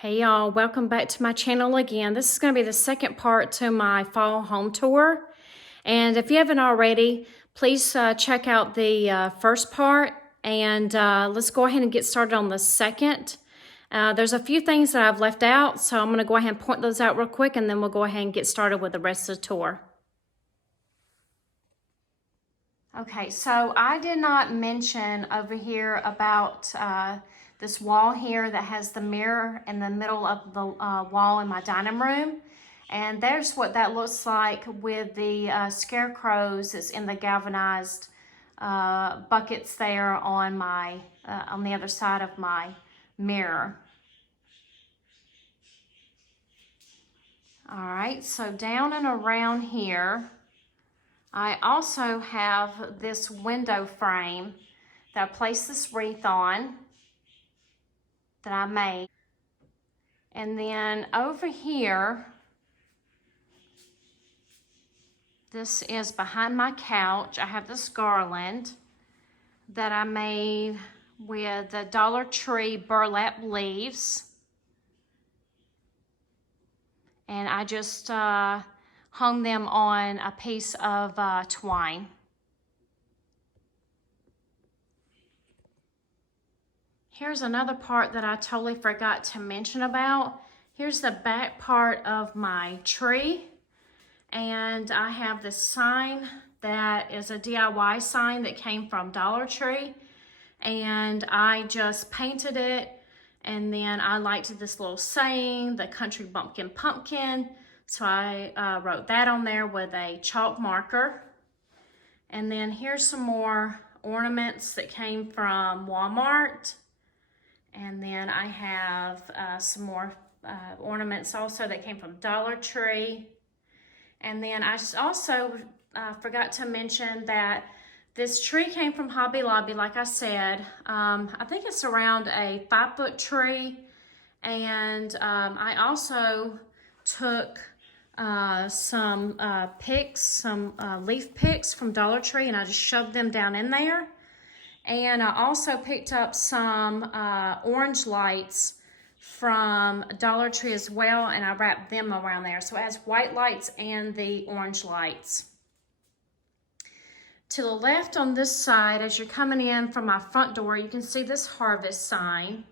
Hey y'all, welcome back to my channel again. This is going to be the second part to my fall home tour. And if you haven't already, please check out the first part and let's go ahead and get started on the second. There's a few things that I've left out, so I'm going to go ahead and point those out real quick and then we'll go ahead and get started with the rest of the tour. Okay, so I did not mention over here about this wall here that has the mirror in the middle of the wall in my dining room. And there's what that looks like with the scarecrows that's in the galvanized buckets there on the other side of my mirror. All right, so down and around here, I also have this window frame that I placed this wreath on that I made. And then over here, this is behind my couch. I have this garland that I made with the Dollar Tree burlap leaves. And I just hung them on a piece of twine. Here's another part that I totally forgot to mention about. Here's the back part of my tree. And I have this sign that is a DIY sign that came from Dollar Tree. And I just painted it. And then I liked this little saying, the country bumpkin pumpkin. So I wrote that on there with a chalk marker. And then here's some more ornaments that came from Walmart. And then I have some more ornaments also that came from Dollar Tree. And then I just also forgot to mention that this tree came from Hobby Lobby, like I said. I think it's around a 5-foot tree. And I also took some picks, some leaf picks from Dollar Tree, and I just shoved them down in there. And I also picked up some orange lights from Dollar Tree as well, and I wrapped them around there. So it has white lights and the orange lights. To the left on this side, as you're coming in from my front door, you can see this harvest sign.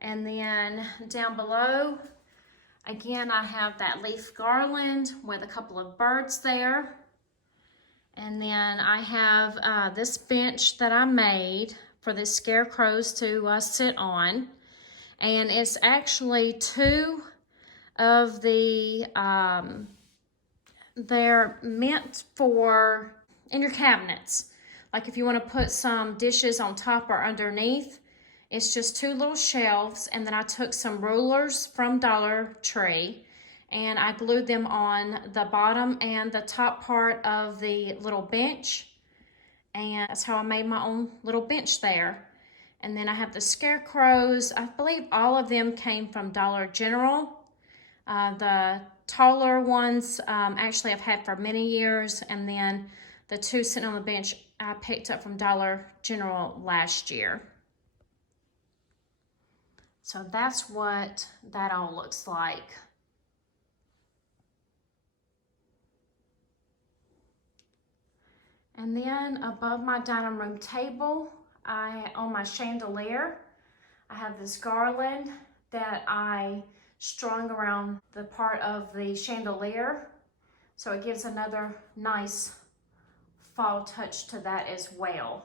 And then down below, again, I have that leaf garland with a couple of birds there. And then I have this bench that I made for the scarecrows to sit on. And it's actually two of the, they're meant for in your cabinets. Like if you want to put some dishes on top or underneath, it's just two little shelves. And then I took some rulers from Dollar Tree and I glued them on the bottom and the top part of the little bench. And that's how I made my own little bench there. And then I have the scarecrows. I believe all of them came from Dollar General. The taller ones actually I've had for many years. And then the two sitting on the bench I picked up from Dollar General last year. So that's what that all looks like. And then above my dining room table, on my chandelier, I have this garland that I strung around the part of the chandelier. So it gives another nice fall touch to that as well.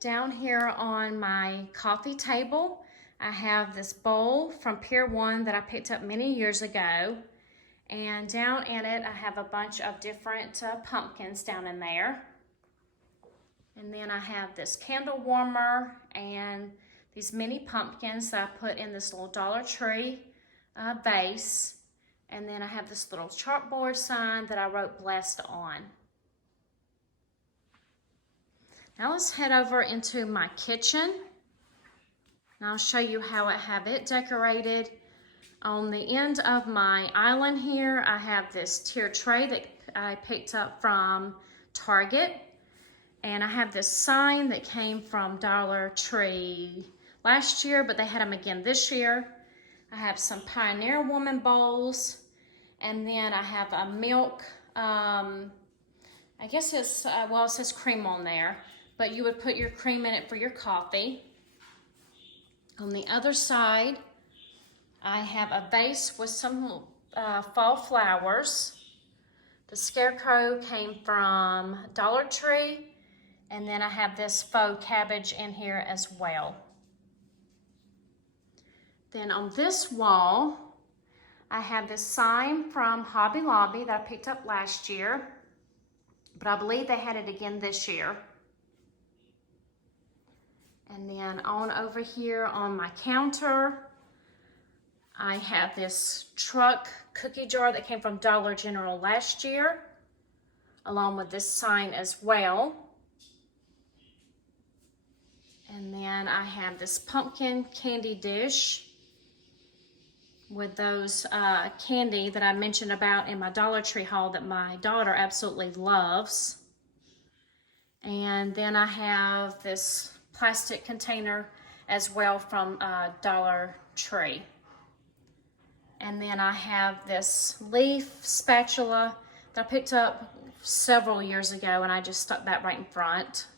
Down here on my coffee table, I have this bowl from Pier 1 that I picked up many years ago. And down in it, I have a bunch of different pumpkins down in there. And then I have this candle warmer and these mini pumpkins that I put in this little Dollar Tree vase. And then I have this little chalkboard sign that I wrote blessed on. Now let's head over into my kitchen. And I'll show you how I have it decorated. On the end of my island here, I have this tier tray that I picked up from Target. And I have this sign that came from Dollar Tree last year, but they had them again this year. I have some Pioneer Woman bowls, and then I have a milk, I guess it's, well, it says cream on there, but you would put your cream in it for your coffee. On the other side, I have a vase with some fall flowers. The scarecrow came from Dollar Tree, and then I have this faux cabbage in here as well. Then on this wall, I have this sign from Hobby Lobby that I picked up last year, but I believe they had it again this year. And then on over here on my counter, I have this truck cookie jar that came from Dollar General last year, along with this sign as well. And then I have this pumpkin candy dish with those candy that I mentioned about in my Dollar Tree haul that my daughter absolutely loves. And then I have this plastic container as well from Dollar Tree. And then I have this leaf spatula that I picked up several years ago, and I just stuck that right in front.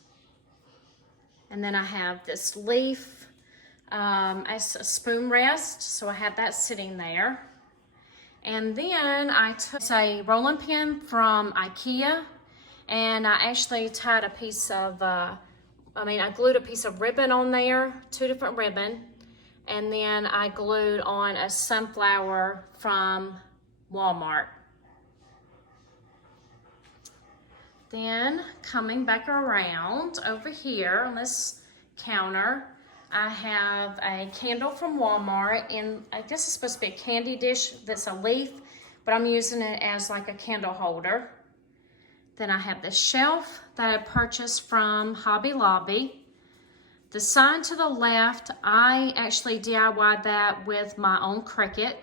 And then I have this leaf as a spoon rest, so I have that sitting there. And then I took a rolling pin from IKEA, and I actually tied a piece of, I glued a piece of ribbon on there, 2 different ribbon, and then I glued on a sunflower from Walmart. Then coming back around over here on this counter, I have a candle from Walmart, and I guess it's supposed to be a candy dish that's a leaf, but I'm using it as like a candle holder. Then I have this shelf that I purchased from Hobby Lobby. The sign to the left, I actually DIY'd that with my own Cricut.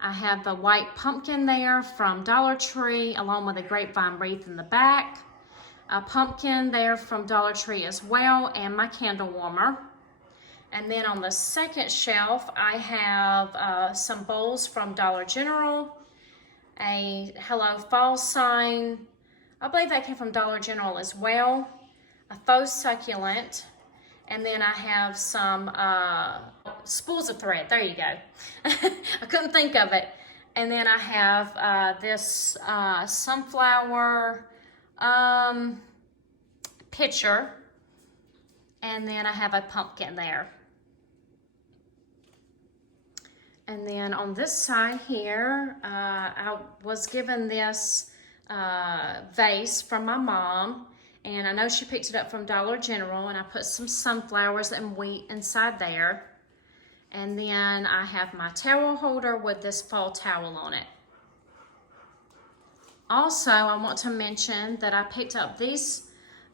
I have the white pumpkin there from Dollar Tree, along with a grapevine wreath in the back. A pumpkin there from Dollar Tree as well, and my candle warmer. And then on the second shelf, I have some bowls from Dollar General, a Hello Fall sign. I believe that came from Dollar General as well. A faux succulent. And then I have some spools of thread. There you go. I couldn't think of it. And then I have this sunflower pitcher. And then I have a pumpkin there. And then on this side here, I was given this vase from my mom. And I know she picked it up from Dollar General, and I put some sunflowers and wheat inside there. And then I have my towel holder with this fall towel on it. Also, I want to mention that I picked up these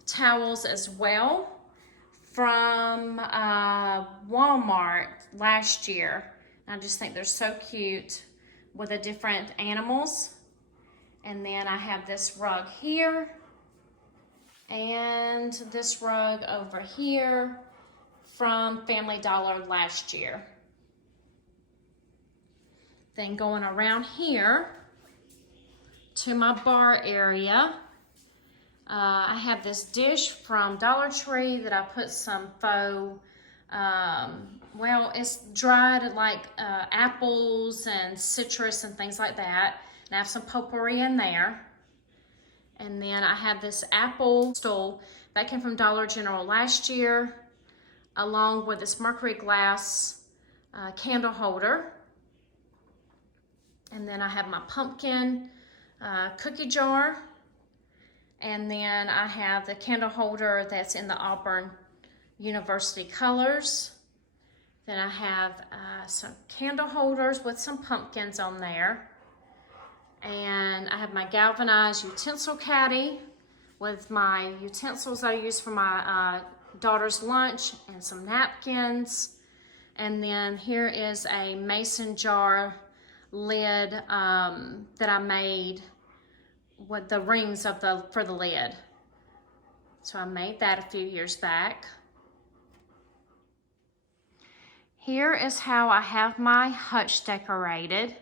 towels as well from Walmart last year. I just think they're so cute with the different animals. And then I have this rug here. And this rug over here from Family Dollar last year. Then going around here to my bar area, I have this dish from Dollar Tree that I put some faux, well, it's dried like apples and citrus and things like that. And I have some potpourri in there. And then I have this apple stool that came from Dollar General last year, along with this mercury glass candle holder. And then I have my pumpkin cookie jar. And then I have the candle holder that's in the Auburn University colors. Then I have some candle holders with some pumpkins on there. And I have my galvanized utensil caddy with my utensils that I use for my daughter's lunch and some napkins. And then here is a mason jar lid that I made with the rings of for the lid. So I made that a few years back. Here is how I have my hutch decorated.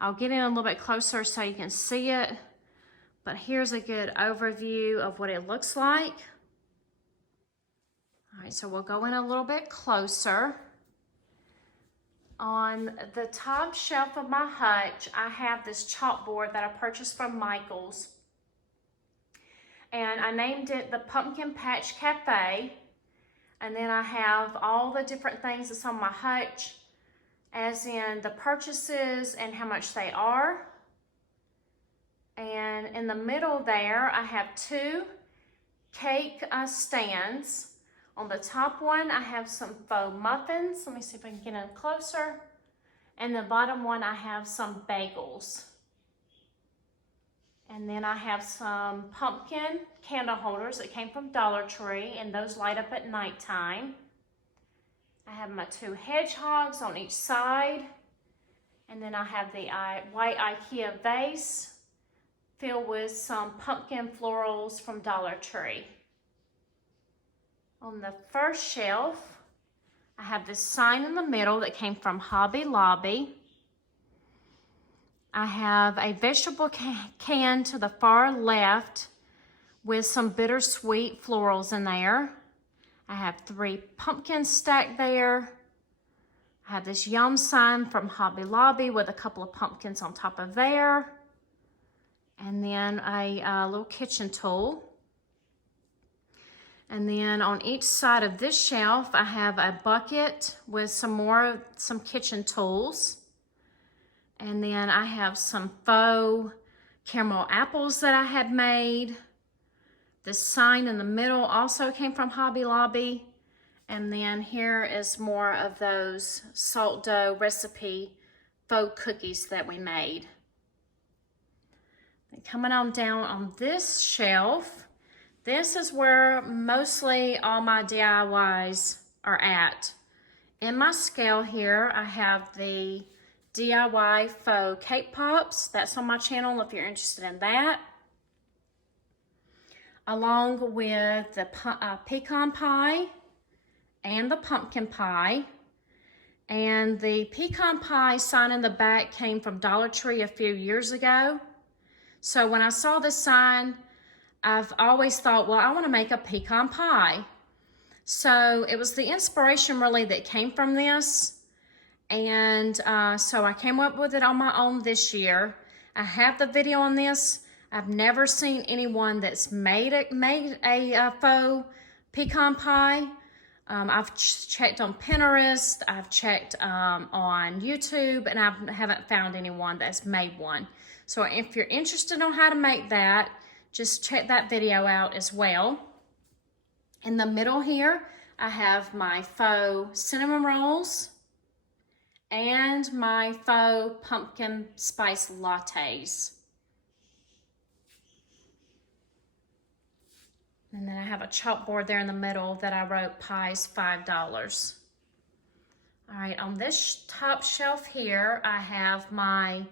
I'll get in a little bit closer so you can see it, but here's a good overview of what it looks like. All right, so we'll go in a little bit closer. On the top shelf of my hutch, I have this chalkboard that I purchased from Michael's. And I named it the Pumpkin Patch Cafe. And then I have all the different things that's on my hutch, as in the purchases and how much they are. And in the middle there, I have two cake stands. On the top one, I have some faux muffins. Let me see if I can get in closer. And the bottom one, I have some bagels. And then I have some pumpkin candle holders that came from Dollar Tree, and those light up at nighttime. I have my two hedgehogs on each side. And then I have the white IKEA vase filled with some pumpkin florals from Dollar Tree. On the first shelf, I have this sign in the middle that came from Hobby Lobby. I have a vegetable can to the far left with some bittersweet florals in there. I have 3 pumpkins stacked there. I have this yum sign from Hobby Lobby with a couple of pumpkins on top of there. And then a little kitchen tool. And then on each side of this shelf, I have a bucket with some kitchen tools. And then I have some faux caramel apples that I had made. This sign in the middle also came from Hobby Lobby. And then here is more of those salt dough recipe faux cookies that we made. And coming on down on this shelf, this is where mostly all my DIYs are at. In my scale here, I have the DIY faux cake pops. That's on my channel if you're interested in that. Along with the pecan pie and the pumpkin pie. And the pecan pie sign in the back came from Dollar Tree a few years ago. So when I saw this sign, I've always thought, well, I want to make a pecan pie. So it was the inspiration really that came from this. And so I came up with it on my own this year. I have the video on this. I've never seen anyone that's made a faux pecan pie. I've checked on Pinterest. I've checked on YouTube, and I haven't found anyone that's made one. So if you're interested on how to make that, just check that video out as well. In the middle here, I have my faux cinnamon rolls and my faux pumpkin spice lattes. And then I have a chalkboard there in the middle that I wrote pies $5. All right, on this top shelf here, I have my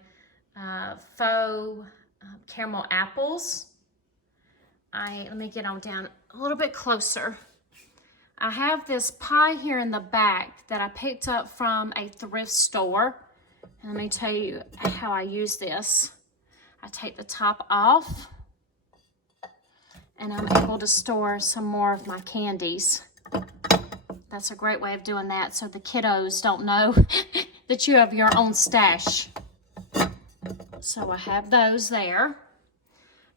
faux caramel apples. Let me get on down a little bit closer. I have this pie here in the back that I picked up from a thrift store. And let me tell you how I use this. I take the top off, and I'm able to store some more of my candies. That's a great way of doing that so the kiddos don't know that you have your own stash. So I have those there.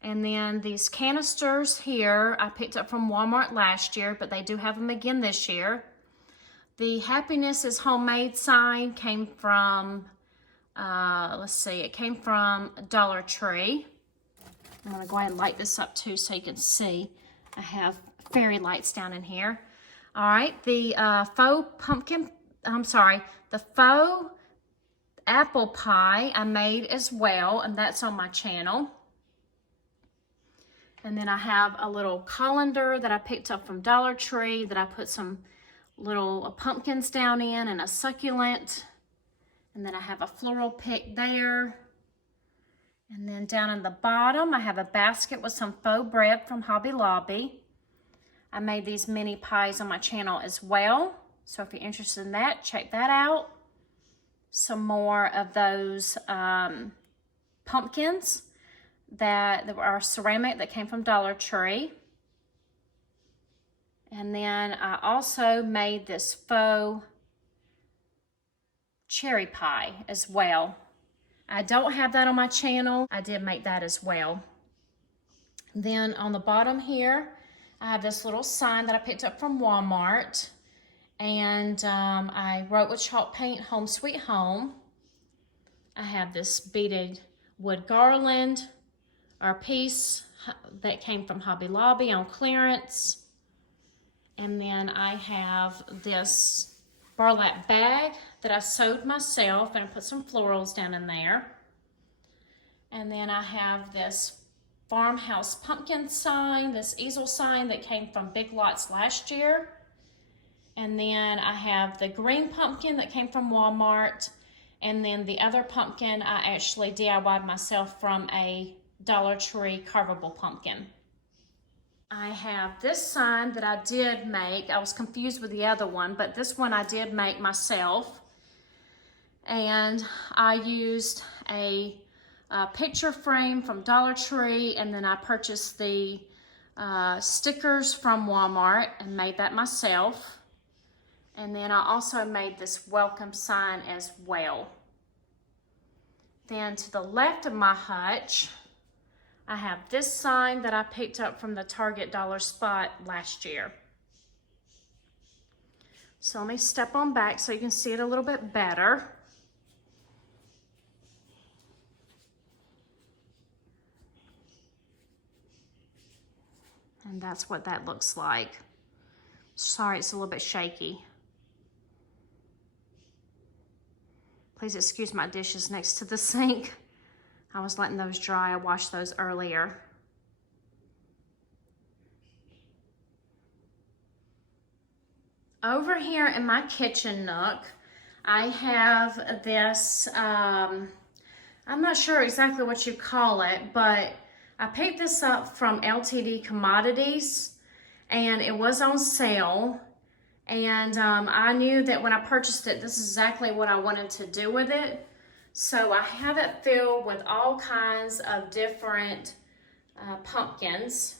And then these canisters here, I picked up from Walmart last year, but they do have them again this year. The Happiness is Homemade sign came from, it came from Dollar Tree. I'm gonna go ahead and light this up too so you can see. I have fairy lights down in here. All right, the the faux apple pie I made as well, and that's on my channel. And then I have a little colander that I picked up from Dollar Tree that I put some little pumpkins down in and a succulent. And then I have a floral pick there. And then down in the bottom, I have a basket with some faux bread from Hobby Lobby. I made these mini pies on my channel as well. So if you're interested in that, check that out. Some more of those pumpkins that are ceramic that came from Dollar Tree. And then I also made this faux cherry pie as well. I don't have that on my channel. I did make that as well. Then on the bottom here, I have this little sign that I picked up from Walmart. And I wrote with chalk paint, Home Sweet Home. I have this beaded wood garland, or piece that came from Hobby Lobby on clearance. And then I have this burlap bag that I sewed myself, and I put some florals down in there. And then I have this farmhouse pumpkin sign, this easel sign that came from Big Lots last year. And then I have the green pumpkin that came from Walmart. And then the other pumpkin I actually DIY'd myself from a Dollar Tree carvable pumpkin. I have this sign that I did make. I was confused with the other one, but this one I did make myself. And I used a picture frame from Dollar Tree, and then I purchased the stickers from Walmart and made that myself. And then I also made this welcome sign as well. Then to the left of my hutch, I have this sign that I picked up from the Target Dollar Spot last year. So let me step on back so you can see it a little bit better. And that's what that looks like. Sorry, it's a little bit shaky. Please excuse my dishes next to the sink. I was letting those dry. I washed those earlier. Over here in my kitchen nook, I have this, I'm not sure exactly what you call it, but I picked this up from LTD Commodities, and it was on sale. And I knew that when I purchased it, this is exactly what I wanted to do with it. So I have it filled with all kinds of different pumpkins.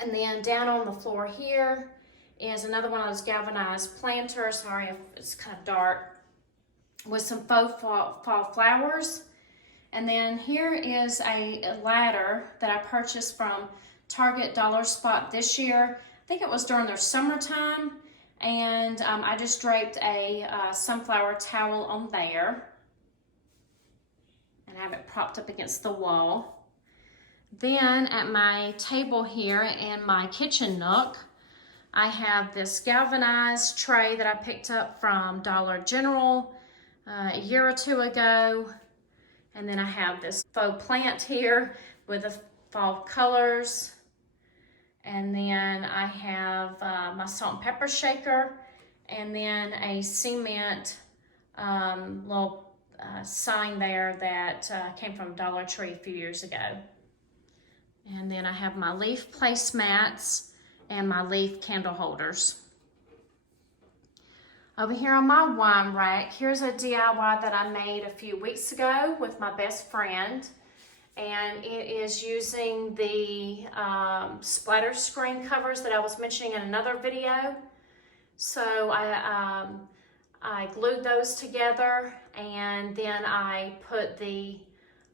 And then down on the floor here is another one of those galvanized planters. Sorry if it's kind of dark. With some faux fall flowers. And then here is a ladder that I purchased from Target Dollar Spot this year. I think it was during their summertime. And I just draped a sunflower towel on there. And I have it propped up against the wall. Then at my table here in my kitchen nook, I have this galvanized tray that I picked up from Dollar General a year or two ago. And then I have this faux plant here with the fall colors. And then I have my salt and pepper shaker, and then a cement little sign there that came from Dollar Tree a few years ago. And then I have my leaf placemats and my leaf candle holders. Over here on my wine rack, here's a DIY that I made a few weeks ago with my best friend. And it is using the splatter screen covers that I was mentioning in another video. So I glued those together, and then I put the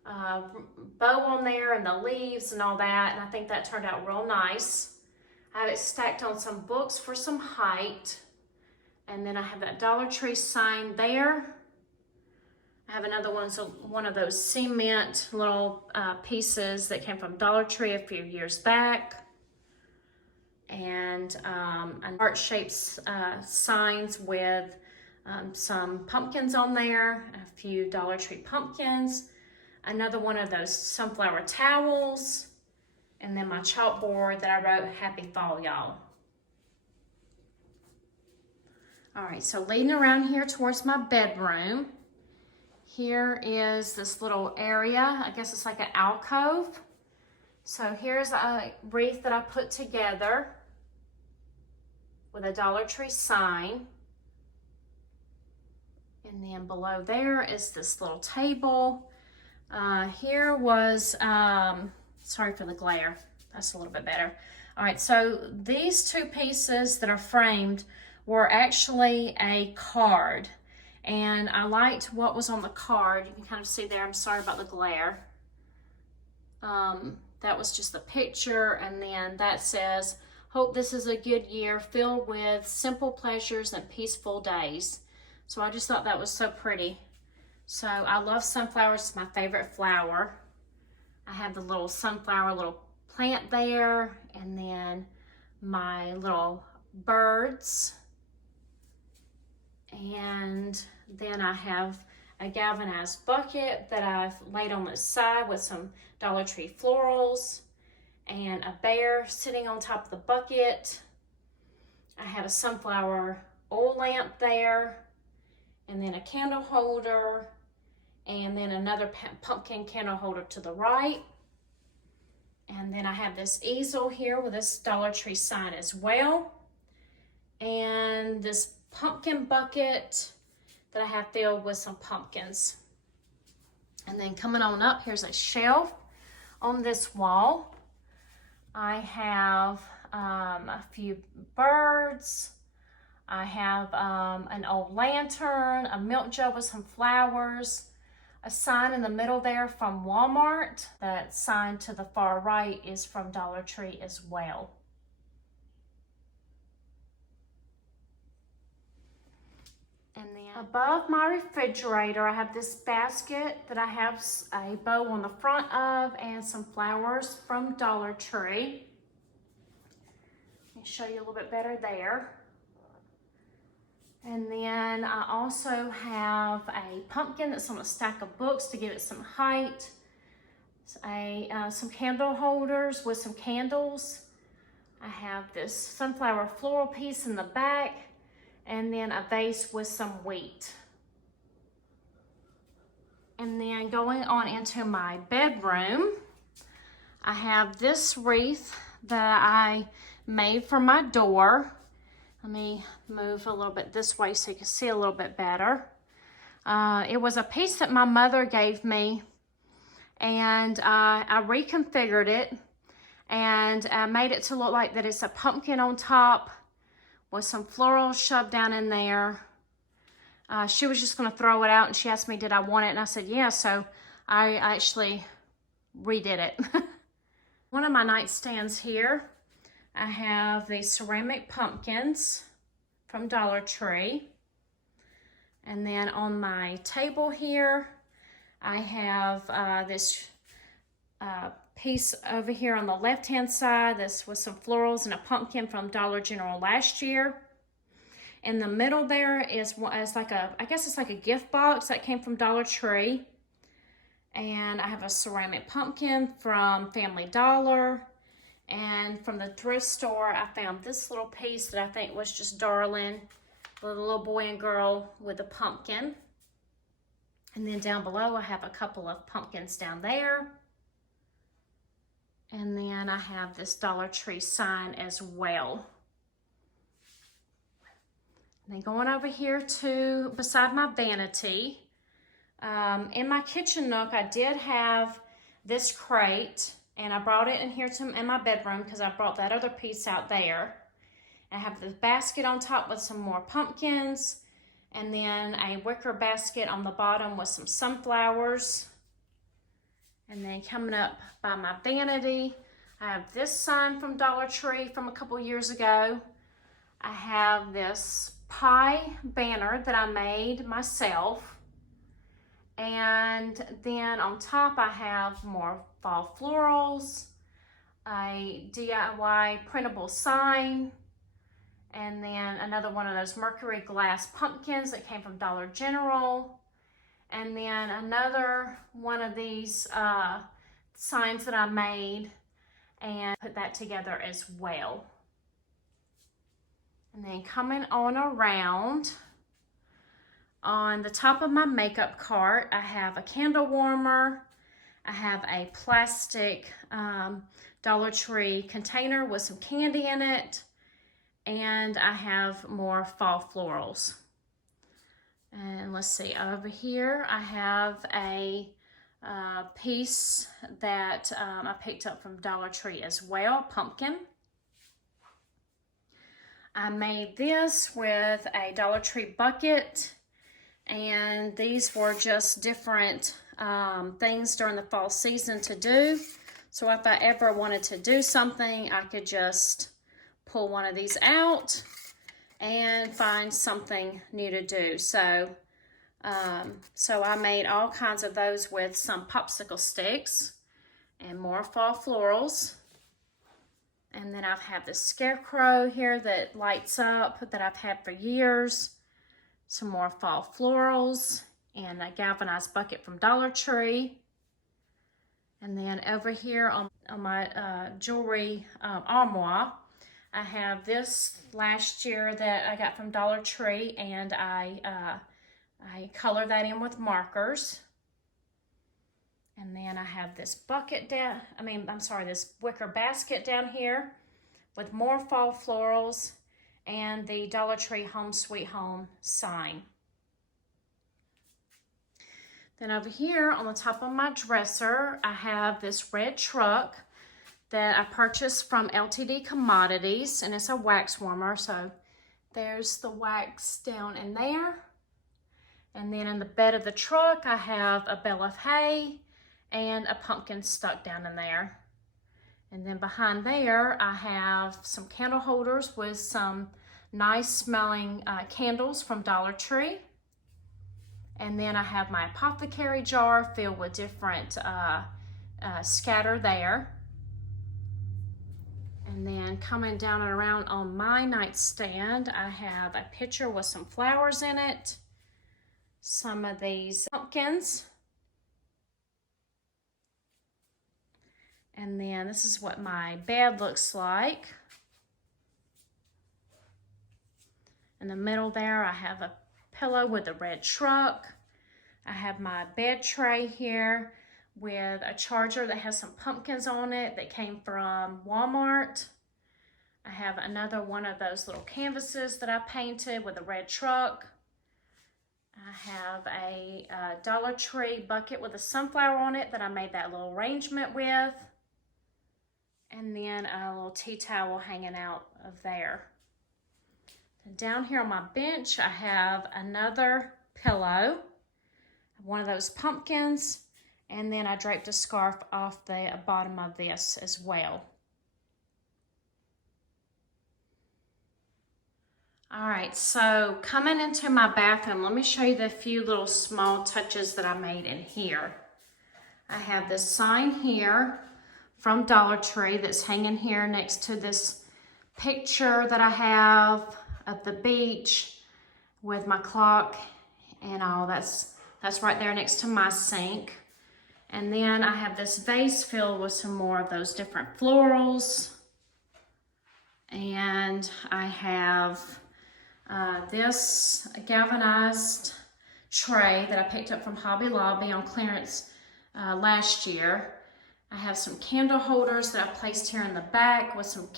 bow on there and the leaves and all that, and I think that turned out real nice. I have it stacked on some books for some height, and then I have that Dollar Tree sign there. I have another one, so one of those cement little pieces that came from Dollar Tree a few years back. And heart-shaped signs with some pumpkins on there, a few Dollar Tree pumpkins. Another one of those sunflower towels. And then my chalkboard that I wrote, Happy Fall, y'all. All right, so leading around here towards my bedroom. Here is this little area. I guess it's like an alcove. So here's a wreath that I put together. with a Dollar Tree sign. And then below there is this little table. Here was, sorry for the glare, that's a little bit better. All right, so these two pieces that are framed were actually a card. And I liked what was on the card. You can kind of see there, I'm sorry about the glare. That was just the picture, and then that says, hope this is a good year filled with simple pleasures and peaceful days. So I just thought that was so pretty. So I love sunflowers, it's my favorite flower. I have the little sunflower little plant there, and then my little birds. And then I have a galvanized bucket that I've laid on the side with some Dollar Tree florals, and a bear sitting on top of the bucket. I have a sunflower oil lamp there, and then a candle holder, and then another pumpkin candle holder to the right. And then I have this easel here with this Dollar Tree sign as well. And this pumpkin bucket that I have filled with some pumpkins. And then coming on up, here's a shelf on this wall. I have a few birds. I have an old lantern, a milk jug with some flowers, a sign in the middle there from Walmart. That sign to the far right is from Dollar Tree as well. And then above my refrigerator, I have this basket that I have a bow on the front of and some flowers from Dollar Tree. Let me show you a little bit better there. And then I also have a pumpkin that's on a stack of books to give it some height. Some candle holders with some candles. I have this sunflower floral piece in the back, and then a vase with some wheat. And then going on into my bedroom, I have this wreath that I made for my door. Let me move a little bit this way so you can see a little bit better. It was a piece that my mother gave me, and I reconfigured it, and I made it to look like that it's a pumpkin on top with some florals shoved down in there. She was just going to throw it out, and she asked me, did I want it? And I said, yeah, so I actually redid it. One of my nightstands here, I have these ceramic pumpkins from Dollar Tree. And then on my table here, I have this piece over here on the left-hand side. This was some florals and a pumpkin from Dollar General last year. In the middle there is like I guess it's like a gift box that came from Dollar Tree. And I have a ceramic pumpkin from Family Dollar. And from the thrift store, I found this little piece that I think was just darling. With a little boy and girl with a pumpkin. And then down below, I have a couple of pumpkins down there. And then I have this Dollar Tree sign as well. And then going over here to beside my vanity. In my kitchen nook, I did have this crate. And I brought it in here in my bedroom because I brought that other piece out there. I have the basket on top with some more pumpkins. And then a wicker basket on the bottom with some sunflowers. And then coming up by my vanity, I have this sign from Dollar Tree from a couple years ago. I have this pie banner that I made myself. And then on top, I have more fall florals, a DIY printable sign, and then another one of those mercury glass pumpkins that came from Dollar General, and then another one of these signs that I made and put that together as well. And then coming on around, on the top of my makeup cart, I have a candle warmer. I have a plastic Dollar Tree container with some candy in it. and I have more fall florals. And let's see, over here I have a piece that I picked up from Dollar Tree as well, pumpkin. I made this with a Dollar Tree bucket, and these were just different things during the fall season to do. So if I ever wanted to do something, I could just pull one of these out and find something new to do. So I made all kinds of those with some popsicle sticks and more fall florals. And then I've had this scarecrow here that lights up that I've had for years. Some more fall florals and a galvanized bucket from Dollar Tree. And then over here on my jewelry armoire, I have this last year that I got from Dollar Tree, and I color that in with markers. And then I have this bucket down, this wicker basket down here with more fall florals and the Dollar Tree Home Sweet Home sign. Then over here on the top of my dresser, I have this red truck that I purchased from LTD Commodities, and it's a wax warmer. So there's the wax down in there. And then in the bed of the truck, I have a bale of hay and a pumpkin stuck down in there. And then behind there, I have some candle holders with some nice smelling candles from Dollar Tree. And then I have my apothecary jar filled with different scatter there. And then coming down and around on my nightstand, I have a pitcher with some flowers in it, some of these pumpkins. And then this is what my bed looks like. In the middle there, I have a pillow with a red truck. I have my bed tray here with a charger that has some pumpkins on it that came from Walmart. I have another one of those little canvases that I painted with a red truck. I have a Dollar Tree bucket with a sunflower on it that I made that little arrangement with. And then a little tea towel hanging out of there. Down here on my bench, I have another pillow, one of those pumpkins, and then I draped a scarf off the bottom of this as well. All right, so coming into my bathroom, let me show you the few little small touches that I made in here. I have this sign here from Dollar Tree that's hanging here next to this picture that I have of the beach with my clock and all. That's right there next to my sink. And then I have this vase filled with some more of those different florals. And I have this galvanized tray that I picked up from Hobby Lobby on clearance last year. I have some candle holders that I placed here in the back with some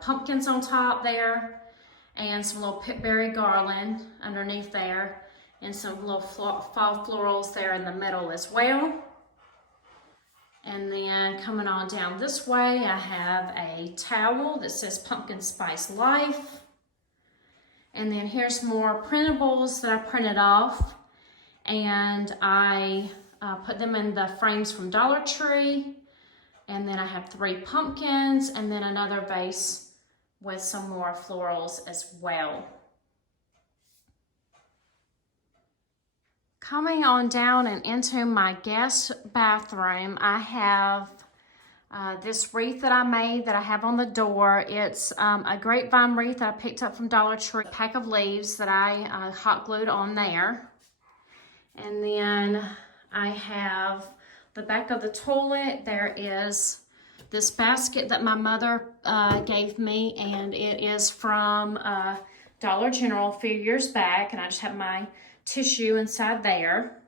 pumpkins on top there, and some little pitberry garland underneath there, and some little fall florals there in the middle as well. And then coming on down this way, I have a towel that says Pumpkin Spice Life. And then here's more printables that I printed off, and I put them in the frames from Dollar Tree. And then I have 3 pumpkins, and then another vase with some more florals as well. Coming on down and into my guest bathroom, I have this wreath that I made that I have on the door. It's a grapevine wreath that I picked up from Dollar Tree, a pack of leaves that I hot glued on there. And then I have the back of the toilet. There is this basket that my mother gave me, and it is from Dollar General a few years back, and I just have my tissue inside there.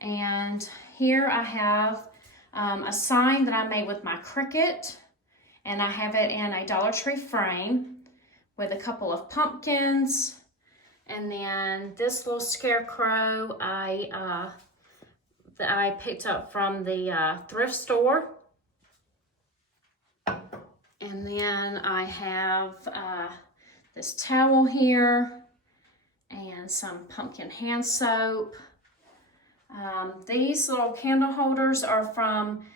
And here I have a sign that I made with my Cricut, and I have it in a Dollar Tree frame. with a couple of pumpkins. And then this little scarecrow that I picked up from the thrift store. And then I have this towel here and some pumpkin hand soap. These little candle holders are from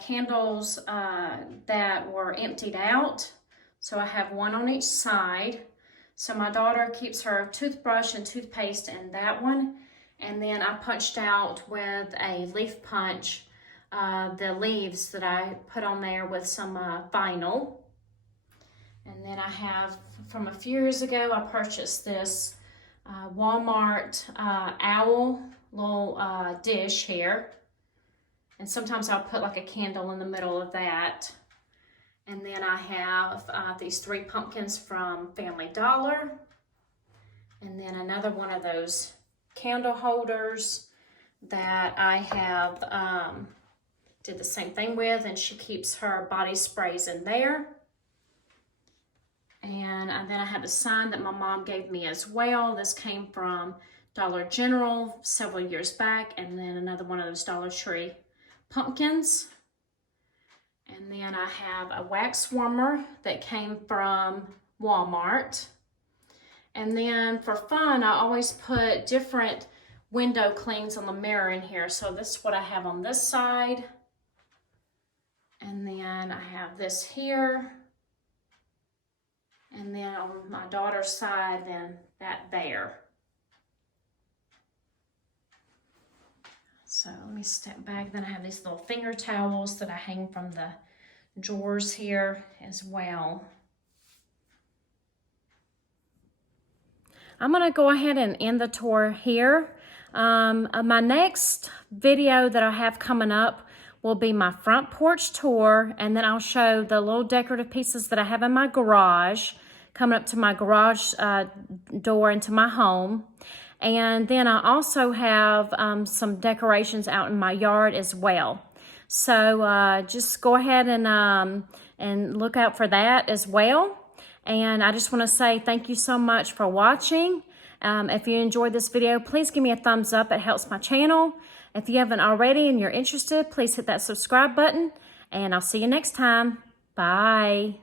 candles that were emptied out. So I have one on each side. So my daughter keeps her toothbrush and toothpaste in that one. And then I punched out with a leaf punch the leaves that I put on there with some vinyl. And then I have, from a few years ago, I purchased this Walmart owl little dish here. And sometimes I'll put like a candle in the middle of that. And then I have these 3 pumpkins from Family Dollar. And then another one of those candle holders that I have did the same thing with, and she keeps her body sprays in there. And then I have a sign that my mom gave me as well. This came from Dollar General several years back. And then another one of those Dollar Tree pumpkins. And then I have a wax warmer that came from Walmart. And then for fun, I always put different window clings on the mirror in here. So this is what I have on this side. And then I have this here. And then on my daughter's side, then that there. So let me step back. Then I have these little finger towels that I hang from the drawers here as well. I'm gonna go ahead and end the tour here. My next video that I have coming up will be my front porch tour, and then I'll show the little decorative pieces that I have in my garage, coming up to my garage door into my home. And then I also have some decorations out in my yard as well. So just go ahead and look out for that as well. And I just want to say thank you so much for watching. If you enjoyed this video, please give me a thumbs up. It helps my channel. If you haven't already and you're interested, please hit that subscribe button. And I'll see you next time. Bye.